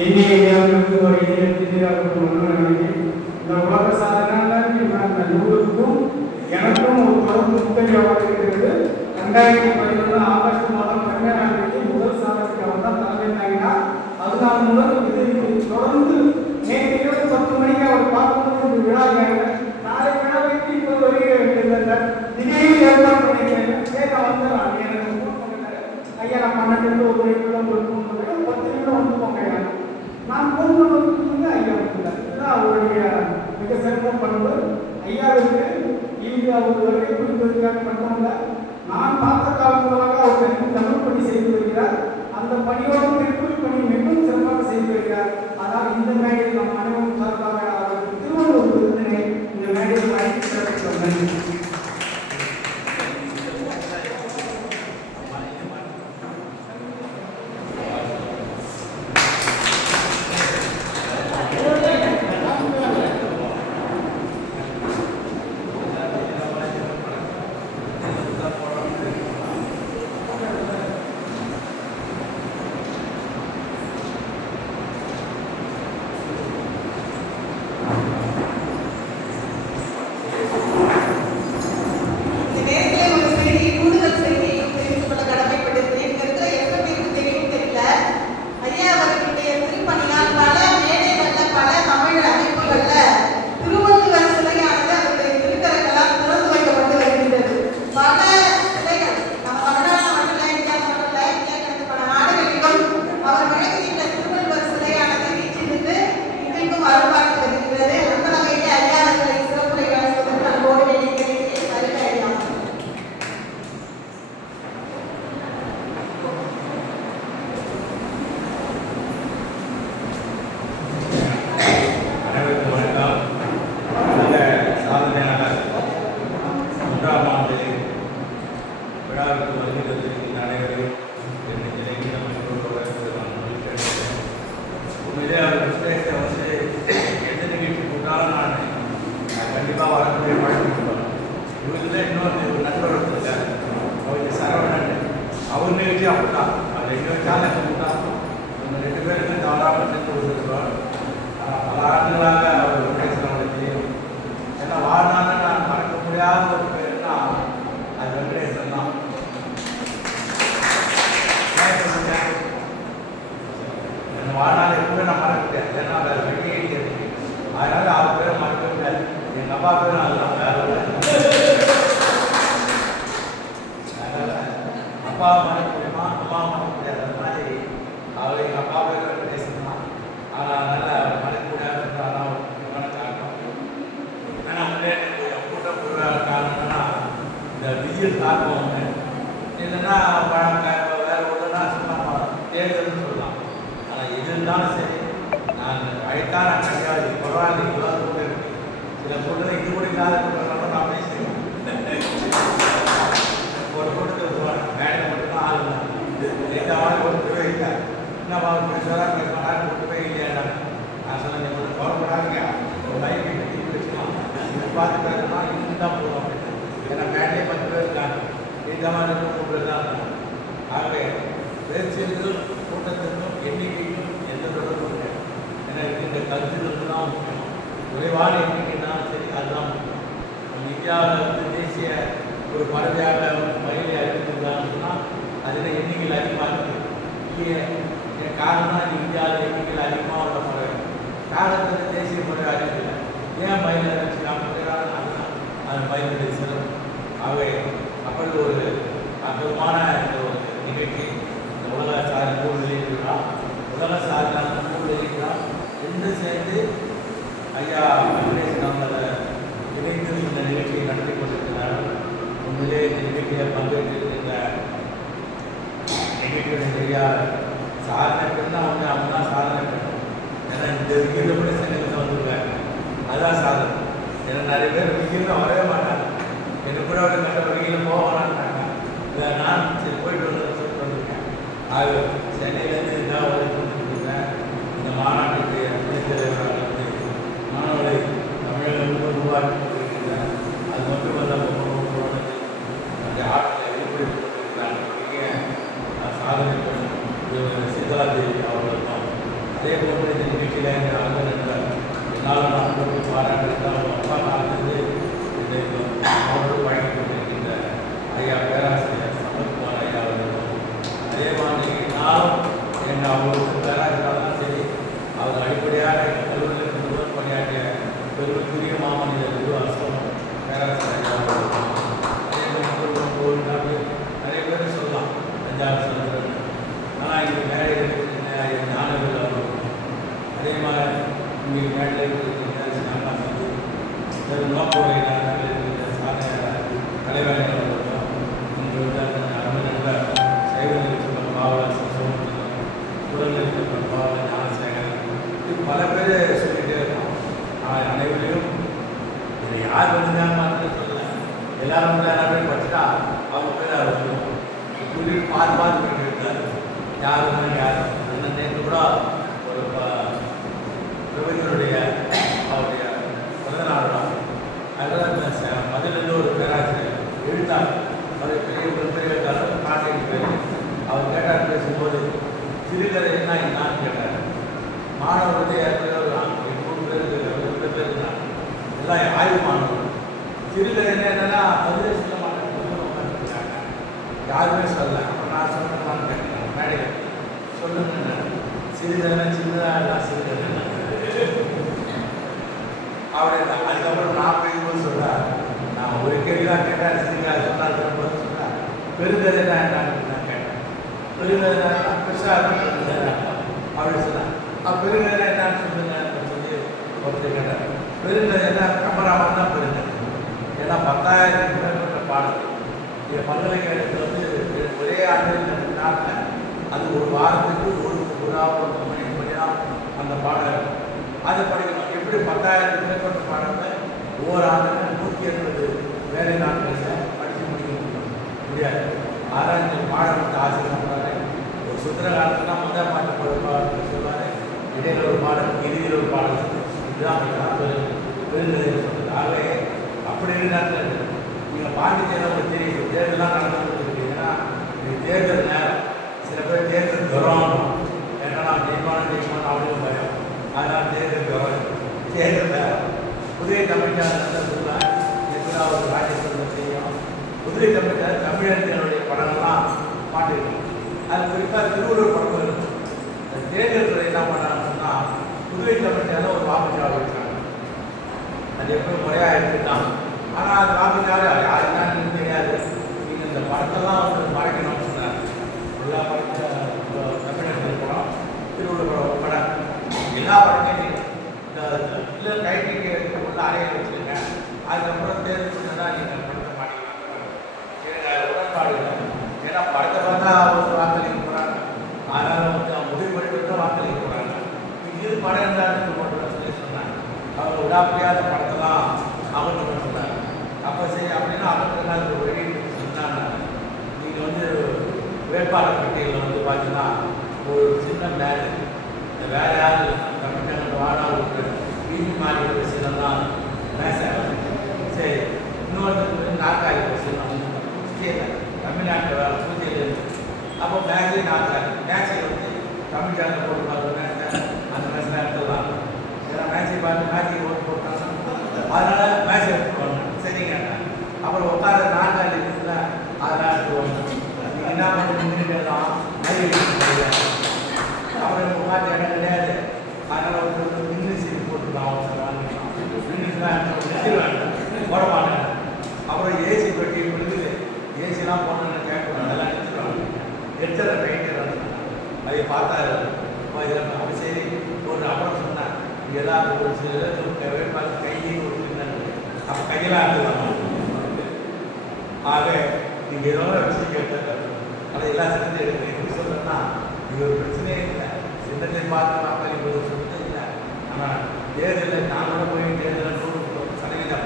இந்திய இந்தியாவிற்கு ஒரு இந்திய திடீராக இந்த உலக சாதனை அந்த நூலுக்கும் எனக்கும் ஒரு தொடர்பு முக்கியமாக இருக்கிறது. 2011 ஆகஸ்ட் மாதம் 12ஆம் தேதி முதல் சாதனைக்கு அவர் தான் தலைமை தாங்கினார். அதுதான் முதல் இது தொடர்ந்து நேற்று இரவு 10 மணிக்கு அவர் பார்க்கும்போது விழா நாளை விழா வைத்து இப்போது வருகிறேன். திடீர்னு ஏற்பாடு பண்ணிக்கிறேன். கேட்க வந்து எனக்கு ஃபோன் பண்ணிட்டாரு, ஐயா நான் 12 ஒரு நிமிடம் ஒரு 10 நிமிடம் வந்து போங்க. நான் ஃபோன் பண்ணுறது ஐயா இதுதான் அவருடைய மிக சிறந்த பண்பு. ஐயாவுக்கு இன்று அவர் வருகை புரிந்ததற்காக மட்டுமல்ல, நான் பார்த்த காலங்களாக அவர் தமிழ் பணி செய்து வருகிறார். அந்த பணியோடு திருப்பூர் பணி மிகவும் சிறப்பாக செய்து வருகிறார். ஆனால் இந்த மேடையில் நம் அனைவரும் சார்பாக அவருக்கு திருவள்ளுவர் விருதினை இந்த மேடையில் அழைத்து சிறப்பித்தோம். சாதனை சிதா தேவி அவர்களுக்கும் அதே போன்று இந்த நிகழ்ச்சியில் எங்கள் அண்ணன் நண்பர் என்னாலும் நான் போட்டு பாராட்டிருந்தால் அவங்க அப்பா காலத்திலிருந்து இதை அவரோடு வழங்கி கொண்டிருக்கின்ற ஐயா பேராசிரியர் சம்பத்குமார் ஐயா அவர்களும் அதே மாதிரி நானும் எங்கள் அவங்களுக்கு பேராசிரியராக தான் சரி அவர் அடிப்படையாக எங்கள் கல்லூரியில் முதல் பணியாற்றிய பெருமைக்குரிய மாமனிதர் குரு அசோகம் பேராசிரியர் ஐயா அவர்களும் அதே மாதிரி நிறைய பேர் சொல்லலாம் தஞ்சாவூர் சொல்லுறது ஆனால் இங்கே மேடைகள் ஞானங்கள் அவர்களும் அதே மாதிரி இங்கே மேடையில் இருக்கிற சினிமா சந்தி நோக்கோடையினால் இருக்கிற சாதனை கலைவாணிகள் அவர்களும் இன்று அருமை நண்பர் சைவ நிறுவன பாவலர் சோமத்தினர் உடல் நிறுவன பாவலர் ஞானசேகரன் இது பல பேர் சொல்லிகிட்டே இருக்கோம். ஆனால் அனைவரையும் இதை யார் வந்துதான் மாத்திரம் சொல்லலை, எல்லாரும் வந்து எல்லாரும் படிச்சுட்டா அவங்க பேர் அவர் சொல்லுவோம். இப்படி பார்த்து போயிட்டு இருக்காரு யார் வந்து யார் என்ன நேற்று கூட ஒரு பிரபஞ்சனுடைய அவருடைய பிறந்தநாள் தான் அதில் மதுரில் ஒரு பேராசிரியர் எழுத்தார் அவர் பெரிய பெரிய எழுத்தாளர் காட்டிட்டு பேர் அவர் கேட்டார் பேசும்போது சிறுகதைன்னா என்னான்னு கேட்டார். மாணவர்களுடைய ஏற்கனவே 800 பேர் இருந்தாங்க, எல்லாம் ஆய்வு மாணவர்கள். சிறுகதைன்னா என்னன்னா பதிலே சொல்ல மாட்டாங்க, யாருமே சொல்லலை. அப்புறம் நான் சொன்னேன்னு கேட்டேன் மேடையில் சொல்லுங்க சிறுகதை சின்னதாக எல்லாம் சிறுகதை அவரை அதுக்கப்புறம் நான் போகும்போது சொல்கிறார், நான் ஒரு கேள்வி தான் கேட்டேன் சிறுகதை சொன்னால் சொன்னார் பெருங்கதை தான் என்னன்னு நான் கேட்டேன். பெருங்கதை பெருசாக அப்படி சொன்னார். பெருங்கதை என்னன்னு சொல்லுங்க சொல்லி ஒருத்தர் கேட்டார். பெருங்கதை கம்பராமன் தான் பெருங்கதை. ஏன்னா 10,000 மேற்பட்ட பாடல் என் பல்கலைக்கழகத்தில் வந்து ஒரே ஆண்டு நாட்டில் அது ஒரு வாரத்துக்கு ஒரு மணி அந்த பாடம் அதை படிக்கணும். எப்படி 10,000 மேற்பட்ட பாடத்தை ஒவ்வொரு ஆண்டுக்கு 180 வேலை நாட்களில் படித்து முடிக்க முடியாது. ஆனால் இந்த பாடம் வந்து ஆசிரியர் பண்ணுறாரு. ஒரு சுந்தர காலத்துனா முதல் பாட்டு சொல்லுவார், இடையில ஒரு பாடம் இறுதியில் ஒரு பாடம், இதுதான் பெருங்கதை சொல்கிறது. ஆகவே அப்படி இருந்தாங்க. நீங்கள் பாண்டிச்சேரி உங்களுக்கு தெரியும் தேர்தலாம் நடந்துருக்கு. ஏன்னா இது தேர்தல் நேரம், சில பேர் தேர்தல் ஜுரம், ஏன்னா நான் ஜெயிப்பான அவளுக்கும் பயம், அதனால் தேர்தல் ஜுரம் தேர்தல் நேரம். புதிய தமிழ்ச்சாளர் சொல்லுவேன் எப்படி அவர் ராஜேஸ்வரன் செய்யும். புதிய தமிழ்ச்சாளர் தமிழர்களுடைய படங்கள்லாம் பாட்டுருக்கோம். அது குறிப்பாக திருவள்ளுவர் படம் இருக்கும். அந்த தேர்தல் துறை என்ன பண்ணான்னு சொன்னால் புதுவை தமிழ்ச்சாளர் ஒரு வாக்குச்சாவடி வச்சாங்க. அது எப்படி முறையாக எடுத்துட்டான். ஆனால் அது வாக்குச்சாவடி யார் என்னன்னு தெரியாது. நீங்கள் இந்த படத்தெல்லாம் வந்து மறைக்கணும்னு சொன்னார். எல்லா படத்தை தமிழர்கள் படம் திருவள்ளுவர் படம் எல்லா படத்தையும் இல்லை கைட்டிக்கு உள்ள அறையில் வச்சுருங்க. அதுக்கப்புறம் தேர்தல் சொன்னால் நீங்கள் படத்தை மாட்டிக்கலாம். எனக்கு உடன்பாடு இல்லை. ஏன்னா படத்தை பார்த்தா ஒரு வாக்களிக்க போகிறாங்க, அதனால் வந்து முடிவு பண்ணி வாக்களிக்க போகிறாங்க. இது படம் இருந்தாலும் போட்டு சொல்லி சொன்னாங்க. அவங்க விடாப்படியாத படத்தெல்லாம் அகற்றணும்னு சொன்னாங்க. அப்போ சரி அப்படின்னா அகற்றுனால ஒரு சொன்னாங்க. நீங்கள் வந்து வேட்பாளர் பட்டியலில் வந்து பார்த்தீங்கன்னா ஒரு சின்ன வேலை, இந்த வேலை யார் தமிழ்நாடு வாடாவுக்கு வீட்டு மாறி பஸ்ஸிலாம் மேசாக சரி இன்னொரு நாற்காலி பஸ்ஸில் பூச்சியே தமிழ்நாட்டில் வேலை பூஜையில் இருக்குது. அப்போ மேக்ஸே நாற்காலி மேக்ஸை வந்து தமிழ் சேனல் போட்டு பார்த்து மேக்ஸை அந்த மேக்ஸில் எடுத்துடலாம். ஏன்னா மேக்ஸை பார்த்து மேக்ஸை ஓட்டு போட்டாங்க, அதனால் மேக்ஸை எடுத்துக்குவாங்க. சரிங்க. அப்புறம் உட்கார நாற்காலி இருக்குல்ல அதெல்லாம் எடுத்துக்குவாங்க. நீங்கள் என்ன பண்ணுறீங்கலாம் அப்புறம் உட்காந்து இடம் கிடையாது. அதனால் ஒரு இங்கிலீஷ் போட்டுக்கலாம், இங்கிலீஷ்லாம் போட மாட்டேன். அப்புறம் ஏசி பெட்டி இருக்குது, ஏசிலாம் போடணுன்னு கேட்கணும், அதெல்லாம் எடுத்துருவாங்க. எடுத்துற கைட்டு அதை பார்த்தா அப்படி சரி ஒரு அப்புறம் சொன்னேன் இதெல்லாம் ஒரு சில வேட்பாளர் கையை கொடுத்துருந்தாங்க. அப்போ கையெல்லாம் எடுத்துக்கலாம். ஆக நீங்கள் ஏதோ வச்சு கேட்டாங்க. ஆனால் எல்லாம் சின்னத்தை எடுத்து எப்படி சொல்கிறேன்னா இது ஒரு பிரச்சனையே இல்லை. சின்னத்தை பார்த்து மக்கள் இப்போ சொல்லிட்டு இல்லை. ஆனால் தேர்தலில் நான் கூட போய் தேர்தலில் 100%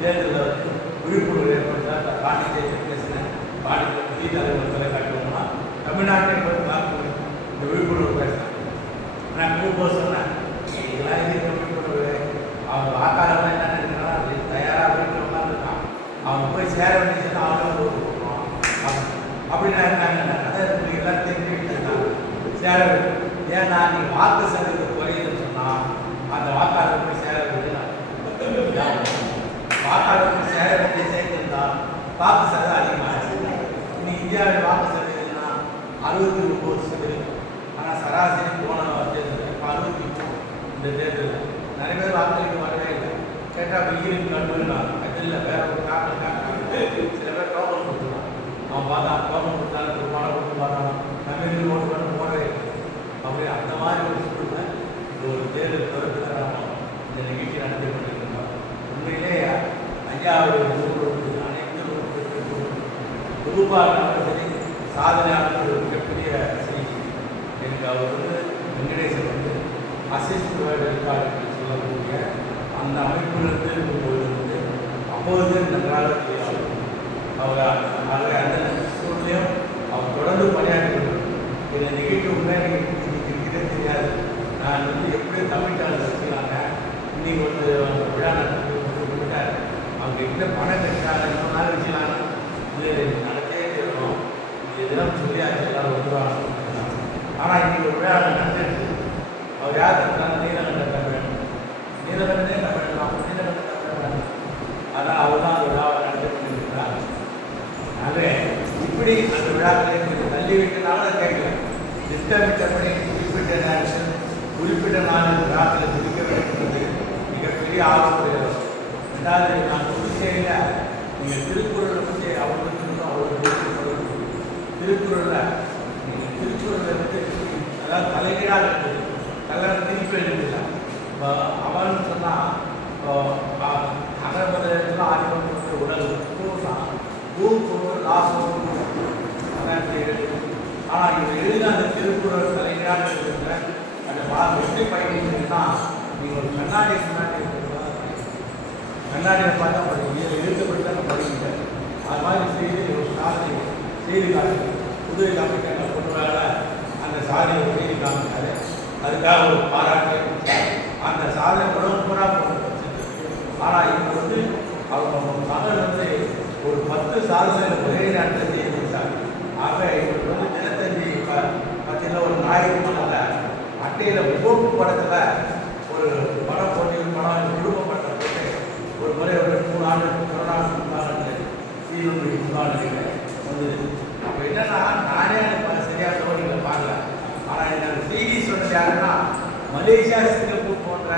தேர்தலில் வந்து விழிப்புணர்வு ஏற்படுத்த பாண்டிச்சேரி பேசினேன். பாண்டிச்சேரி புதிய தலைவர் தொலைக்காட்டுவோம்னா தமிழ்நாட்டை பார்த்து இந்த விழிப்புணர்வு பேசினேன். நான் கூப்பிட்டு சொன்னேன் இதெல்லாம் எதுக்கு விழிப்புணர்வு, அவங்க வாக்காளர்லாம் என்ன நினைக்கிறாங்க தயாராக விழிப்புணர்வு இருக்கான், அவங்க போய் சேர வேண்டியதுன்னா அவங்க ஓட்டு போடுவான் அப்படின்னா இருந்தாங்க. அதை எல்லாம் தெரிஞ்சுக்கிட்டு சேர ஏன்னா நீ வாக்கு சதவீதம் குறையுதுன்னு சொன்னால் அந்த வாக்காளர் போய் சேர வேண்டியது வாக்காளர் போய் சேர வேண்டிய சேர்ந்திருந்தால் வாக்கு சதவீதம் அதிகமாகிடுச்சு. இன்னைக்கு இந்தியாவில் வாக்கு சதவீதம்னா 69%. ஆனால் சராசரி போன தேர்தல் இப்போ 63. இந்த தேர்தலில் நிறைய பேர் வாக்களிக்க வரவே இல்லை. கேட்டால் வெயிலுக்கு கண்டுனாங்க. அது இல்லை, வேற ஒரு காரணம் காட்டுறாங்க. சில பேர் டோக்கன் கொடுத்துருவான். அவன் பார்த்தா டோக்கன் கொடுத்தாலும் ஒரு பணம் கொடுத்து பார்த்தான். நம்ம ஓட்டு பண்ண போடவே இல்லை. அப்படி அந்த மாதிரி ஒரு சூழ்நிலை இந்த ஒரு தேர்தல் தொடர்பில் நாம் இந்த நிகழ்ச்சி நடத்தி கொண்டிருக்கிறோம். உண்மையிலே ஐயாவுடைய அனைத்து பொதுப்பாக சரி சாதனையாளர்கள் ஒரு மிகப்பெரிய செய்தி. எனக்கு அவர் வெங்கடேசன் அசிஸ்ட் ரெக்கார்டு சொல்லக்கூடிய அந்த அமைப்பிலிருந்து இருக்கும்போது அப்போது நன்றாக தெரியும். அவர் அந்த சூழ்நிலையும் அவர் தொடர்ந்து பணியாற்றி இந்த நிகழ்ச்சி உண்மையாக இருக்கிறதே தெரியாது. நான் எப்படி தமிழ்நாடு வச்சுக்கிறாங்க இன்னைக்கு ஒரு விழா நடத்திட்டார். அவங்க எப்படி பணம் கட்டினாங்க இன்னொரு நாள் வச்சுக்கலாம். இது நடத்தே தெரியணும். இது தினம் சொல்லியாச்சு எல்லாரும் வந்துடுவாங்க. ஆனால் இன்னைக்கு ஒரு விழா நடந்துட்டு அவர் யார் கட்டுறாங்க? நீலகண்ட தமிழ். நீலகண்டனே தமிழ் தான். நீலகண்ட தமிழ். அதனால் அவர் தான் அந்த விழாவை நடத்தி கொண்டிருக்கிறார். ஆகவே இப்படி அந்த விழாக்களை கொஞ்சம் தள்ளி வைக்கிறதுனால கேட்கல. திட்டமிட்டபடி குறிப்பிட்ட நேரத்தில் குறிப்பிட்ட நாளில் விழாக்களை முடிக்க வேண்டும் என்பது மிகப்பெரிய ஆர்வமுடையது. ரெண்டாவது, நான் புதுச்சேரியில் நீங்கள் திருக்குறளை பற்றி அவர்களுக்கு திருக்குறளில் நீங்கள் திருக்குறளை வந்து அதாவது தலைகீழாக இருக்குது. கல்லறை திருப்பி எழுதில்லை. இப்போ அவன் சொன்னால் அகர்வதற்கு ஆதிபத்திய உடல் தான் ஊர் லாசம். ஆனால் இவர் எழுதின அந்த திருக்குறள் தலைகீழாக இருக்கிற அந்த வெற்றி பயணிங்கன்னா நீங்கள் ஒரு கண்ணாடி கண்ணாடியை பார்த்தா படிங்க, எழுதப்பட்டு தான் படிங்க. அது மாதிரி செய்து ஒரு சாதனை செய்து காட்டு புதுவை காமிக்க பொண்ணுவாக அந்த சாதனையை செய்து காமிச்சாரு. அதுக்காக ஒரு பாராட்டு. அந்த சாதனை உடம்பு பூரா ஆனால் இப்போ அவங்க மகள் ஒரு 10 சாதனை ஒரே நேரத்தில் செய்து கொடுத்தாங்க. ஆக இவருக்கு தினத்தந்தி பார்த்தீங்கன்னா ஒரு ஞாயிறு மகளில் அட்டையில் போக்கு படத்தில் ஒரு படம் போட்டி ஒரு படம் குடும்ப படத்தை போட்டு ஒரு முறை ஒரு 3 ஆண்டு கொரோனா வந்து அப்போ என்னன்னா நானே சரியாக தோணிகளை பார்க்கல. ஆனால் எனக்கு செய்தி சொன்னது யாருன்னா மலேசியா, சிங்கப்பூர் போன்ற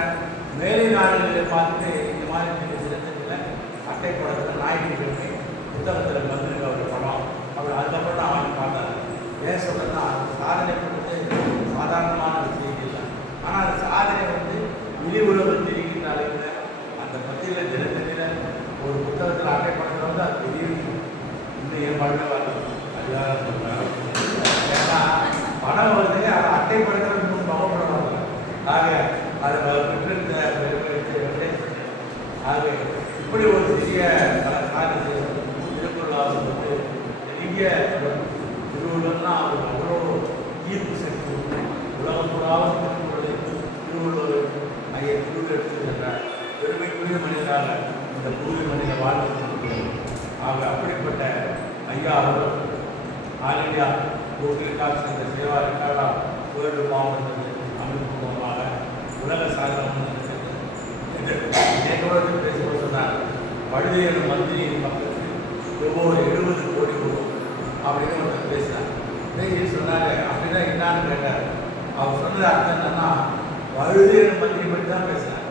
மேலை நாடுகளை பார்த்துட்டு இந்த மாதிரி தினத்தந்தியில் அட்டை படத்தில் ஞாயிற்றுக்கிழமை புத்தகத்தில் வந்திருக்க ஒரு படம். அப்படி அதுக்கப்புறம் நான் அவன் பார்த்தேன். ஏன் சொல்கிறேன்னா சாதனை பண்ணுறது சாதாரணமான ஒரு செய்தி இல்லை. ஆனால் அந்த சாதனை வெளி உலகத்தில் இருக்கின்ற அளவில் அந்த பத்தியில் தினத்தந்தியில் ஒரு புத்தகத்தில் அட்டை படத்தில் அது பெரிய இன்னும் என் பழமே வரல. அதுதான் சொல்கிறேன். ஏன்னா படம் வருது, அதை அட்டை படத்தில் இன்னும் கவலைப்படுவாங்க. ஆக அதை பெற்றிருந்த ஆகவே இப்படி ஒரு சிறிய காரியத்தை திருக்குறள் பெரிய திருவள்ளுவர்னா அவர் அவ்வளோ ஈர்ப்பு சக்தி உலகம் பூராவும் திருவள்ளுவர் ஐயா திருவள்ளுவர் என்ற பெருமைக்குரிய மனிதராக இந்த பூர்வீக மனித வாழ்க்கை. ஆக அப்படிப்பட்ட ஐயா அவர்கள் ஆல் இண்டியா கோகிலிகாஸ் என்ற சேவா ரெக்கார்டா வேர்ல்டு மாவட்டத்தில் அமைப்பு மூலமாக உலக சாதனை நேற்றோடு பேசும்போது சொன்னார். படுதியல் மந்திரியின் பக்கத்தில் ஒவ்வொரு 70 கோடி கொடுக்கும் அப்படின்னு ஒருத்தர் பேசினார். பேசி சொன்னார். அப்படின்னா என்னான்னு கேட்டார். அவர் சொன்னது அர்த்தம் என்னன்னா பழுதியல் மந்திரி பற்றி தான் பேசினார்.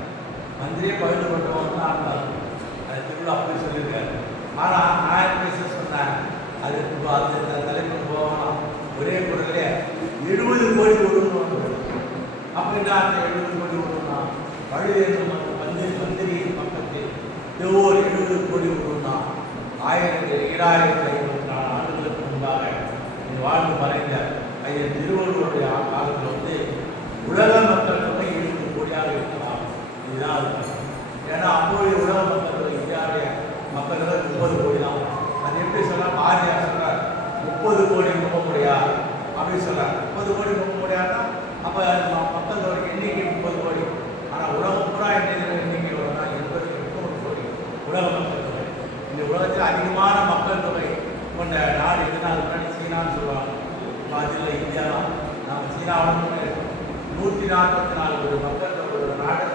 மந்திரியே பழுது பட்டவங்க தான் இருந்தார். அது திருவிழா அப்படி சொல்லியிருக்காரு. ஆனால் நான் பேச சொன்னேன். அது அந்த தலைப்புக்கு போகலாம். ஒரே குரலே 70 கோடி கொடுக்கணும். அப்படின்னா அந்த 70 கோடி கொடுக்கணும்னா பழுதியல் மந்திரியின் பக்கத்தில் ஒவ்வொரு 70 கோடி கொடுக்கணும்னா 2554 ஆண்டுகளுக்கு முன்பாக வாழ்ந்து மறைந்த ஐயா திருவள்ளுவருடைய காலத்தில் உலக மக்கள் தொகை 70 கோடியாக இருக்கலாம். இதுதான் அது. ஏன்னா அப்போதைய உலக மக்கள் தொகை இந்தியாவுடைய மக்கள் தொகை 30 கோடி தான். அது எப்படி சொன்னால் பாரதியார் சொல்கிறார் 30 கோடி நம்ப முடியா அப்படின்னு சொல்கிறார். 30 கோடி நம்ப முடியாதுன்னா அப்போ மக்கள் தொகை எண்ணிக்கை 30 கோடி. ஆனால் உலகம் பூரா எண்ணிக்கை வரும்னா 800 கோடி உலக மக்கள் தொகை. இந்த உலகத்தில் அதிகமான மக்கள் தொகை கொண்ட நாடு எதுனா அது முன்னாடி சீனான்னு சொல்லுவாங்க. அதில் இந்தியா தான். நம்ம சீனாவோட 144 கோடி மக்கள் தொகை நாடு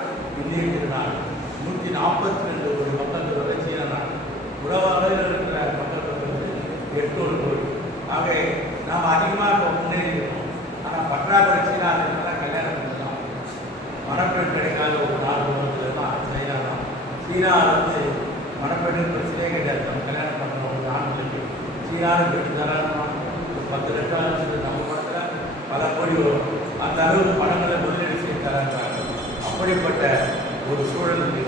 இந்திய திருநாடு. 142 கோடி மக்கள் தொகை சீன நாடு. உலக இருக்கிற மக்கள் தொகை 800 கோடி. ஆக நாம் அதிகமாக இப்போ முன்னேறி இருக்கோம். ஆனால் பற்றாக்குறை சீனாவில் கல்யாணம் பண்ணலாம். மணப்பெண் கிடைக்காத ஒரு நாடு தான் சைனா தான். சீனாவில் மணப்பெண்ணுக்கு பிரச்சனையே கிடையாது. நம்ம கல்யாணம் பண்ண ஒரு ஆண்களுக்கு சீனாவில் பெற்று தரணும். 10 லட்சம் நம்ம படத்தில் பல கோடி வரும். அந்த அளவுக்கு பணங்களை முதலீடு செய்து தராங்க. அப்படிப்பட்ட ஒரு சூழலுக்கு